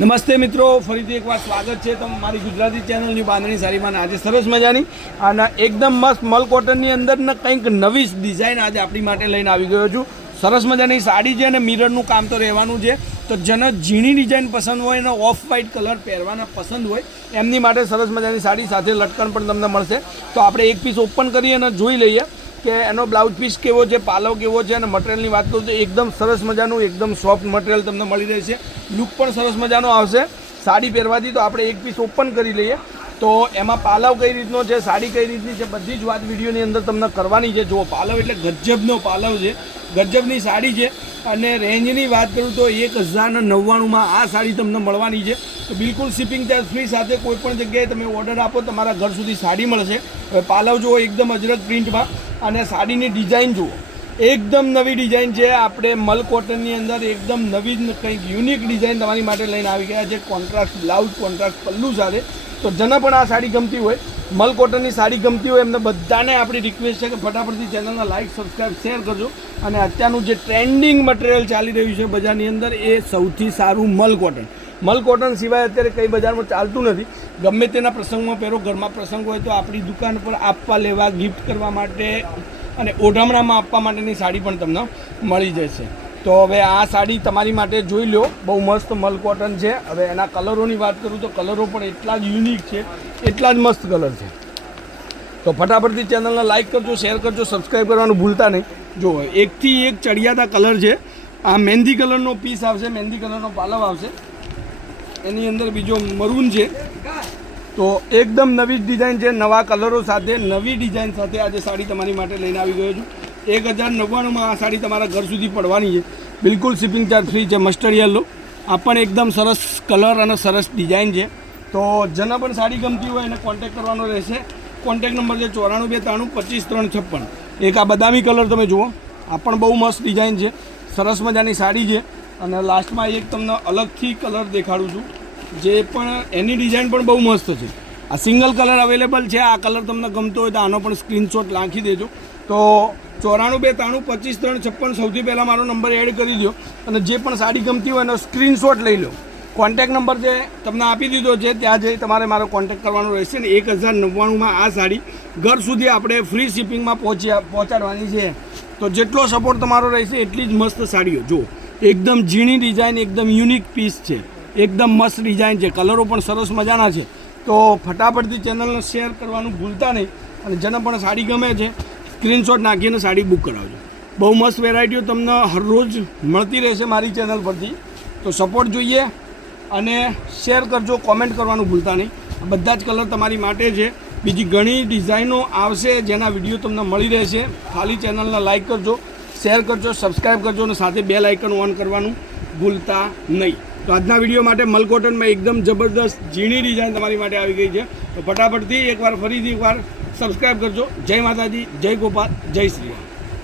નમસ્તે મિત્રો, ફરીથી એકવાર સ્વાગત છે તમારી ગુજરાતી ચેનલની બાંધણી સાડીમાં. આજે સરસ મજાની અને એકદમ મસ્ત મલ કોટનની અંદર ને કંઈક નવી ડિઝાઇન આજે આપણી માટે લઈને આવી ગયો છું. સરસ મજાની સાડી છે અને મિરરનું કામ તો રહેવાનું છે. તો જેને ઝીણી ડિઝાઇન પસંદ હોય અને ઓફ વ્હાઇટ કલર પહેરવાના પસંદ હોય એમની માટે સરસ મજાની સાડી સાથે લટકણ પણ તમને મળશે. તો આપણે એક પીસ ઓપન કરીએ અને જોઈ લઈએ કે એનો બ્લાઉઝ પીસ કેવો છે, પાલવ કેવો છે. અને મટીરિયલની વાત કરું તો એકદમ સરસ મજાનું એકદમ સોફ્ટ મટીરિયલ તમને મળી રહેશે. લુક પણ સરસ મજાનો આવશે સાડી પહેરવાથી. તો આપણે એક પીસ ઓપન કરી લઈએ તો એમાં પાલવ કઈ રીતનો છે, સાડી કઈ રીતની છે, બધી જ વાત વિડીયોની અંદર તમને કરવાની છે. જુઓ, પાલવ એટલે ગજબનો પાલવ છે, ગજબની સાડી છે. અને રેન્જની વાત કરું તો 1099માં આ સાડી તમને મળવાની છે. તો બિલકુલ શિપિંગ ચાર્જ ફ્રી સાથે કોઈપણ જગ્યાએ તમે ઓર્ડર આપો તમારા ઘર સુધી સાડી મળશે. હવે પાલવ જુઓ એકદમ અજરક પ્રિન્ટમાં અને સાડીની ડિઝાઇન જુઓ એકદમ નવી ડિઝાઇન છે. આપણે મલ કોટનની અંદર એકદમ નવી કંઈક યુનિક ડિઝાઇન તમારી માટે લઈને આવી ગયા છે. કોન્ટ્રાસ્ટ બ્લાઉઝ, કોન્ટ્રાસ્ટ પલ્લુ સાથે. તો જેને પણ આ સાડી ગમતી હોય, મલ કોટનની સાડી ગમતી હોય, એમને બધાને આપણી રિક્વેસ્ટ છે કે ફટાફટથી ચેનલને લાઇક, સબસ્ક્રાઈબ, શેર કરજો. અને અત્યારનું જે ટ્રેન્ડિંગ મટીરિયલ ચાલી રહ્યું છે બજારની અંદર એ સૌથી સારું મલ કોટન. મલ કોટન સિવાય અત્યારે કઈ બજારમાં ચાલતું નથી. ગમે તેના પ્રસંગમાં પહેરો, ઘરમાં પ્રસંગ હોય તો આપણી દુકાન પર આપવા લેવા, ગિફ્ટ કરવા માટે અને ઓઢામણામાં આપવા માટેની સાડી પણ તમને મળી જશે. તો હવે આ સાડી તમારી માટે જોઈ લો, બહુ મસ્ત મલ કોટન છે. હવે એના કલરોની વાત કરું તો કલરો પણ એટલા જ યુનિક છે, એટલા જ મસ્ત કલર છે. તો ફટાફટથી ચેનલને લાઇક કરજો, શેર કરજો, સબસ્ક્રાઈબ કરવાનું ભૂલતા નહીં. જો એકથી એક ચડિયાતા કલર છે. આ મહેંદી કલરનો પીસ આવશે, મહેંદી કલરનો પાલવ આવશે, એની અંદર બીજો મરૂન છે. તો એકદમ નવી ડિઝાઇન છે, નવા કલરો સાથે, નવી ડિઝાઇન સાથે આજે સાડી તમારી માટે લઈને આવી ગયો છું. 1099માં આ સાડી તમારા ઘર સુધી પડવાની છે. બિલકુલ શિપિંગ ચાર્જ ફ્રી છે. મસ્ટર્ડ યલો, આ પણ એકદમ સરસ કલર અને સરસ ડિઝાઇન છે. તો જેને પણ સાડી ગમતી હોય એને કોન્ટેક્ટ કરવાનો રહેશે. કોન્ટેક્ટ નંબર છે 94 92 25 356. એક આ બદામી કલર તમે જુઓ, આ પણ બહુ મસ્ત ડિઝાઇન છે, સરસ મજાની સાડી છે. અને લાસ્ટમાં એક તમને અલગથી કલર દેખાડું છું, જે પણ એની ડિઝાઇન પણ બહુ મસ્ત છે. આ સિંગલ કલર અવેલેબલ છે. આ કલર તમને ગમતો હોય તો આનો પણ સ્ક્રીનશોટ નાખી દેજો. તો 94 92 25 356 સૌથી પહેલાં મારો નંબર એડ કરી દો અને જે પણ સાડી ગમતી હોય એનો સ્ક્રીનશોટ લઈ લો. કોન્ટેક નંબર જે તમને આપી દીધો છે ત્યાં જઈ તમારે મારો કોન્ટેક કરવાનો રહેશે. ને 1099માં આ સાડી ઘર સુધી આપણે ફ્રી શિપિંગમાં પહોંચાડવાની છે. તો જેટલો સપોર્ટ તમારો રહેશે એટલી જ મસ્ત સાડીઓ. જુઓ, એકદમ ઝીણી ડિઝાઇન, એકદમ યુનિક પીસ છે, એકદમ મસ્ત ડિઝાઇન છે, કલરો પણ સરસ મજાના છે. તો ફટાફટથી ચેનલને શેર કરવાનું ભૂલતા નહીં. અને જેને પણ સાડી ગમે છે સ્ક્રીનશોટ નાખીને સાડી બુક કરાવજો. બહુ મસ્ત વેરાયટીઓ તમને હરરોજ મળતી રહેશે મારી ચેનલ પરથી. તો સપોર્ટ જોઈએ અને શેર કરજો, કોમેન્ટ કરવાનું ભૂલતા નહીં. બધા જ કલર તમારી માટે છે. બીજી ઘણી ડિઝાઇનો આવશે જેના વિડીયો તમને મળી રહેશે. ખાલી ચેનલને લાઇક કરજો, શેર કરજો, સબસ્ક્રાઈબ કરજો અને સાથે બેલ આઇકન ઓન કરવાનું ભૂલતા નહીં. તો આજના વિડીયો માટે મલ કોટનમાં એકદમ જબરદસ્ત ઝીણી ડિઝાઇન તમારી માટે આવી ગઈ છે. તો ફટાફટથી એકવાર ફરીથી એકવાર સબસ્ક્રાઈબ કરજો. જય માતાજી, જય ગોપાલ, જય શ્રી રામ.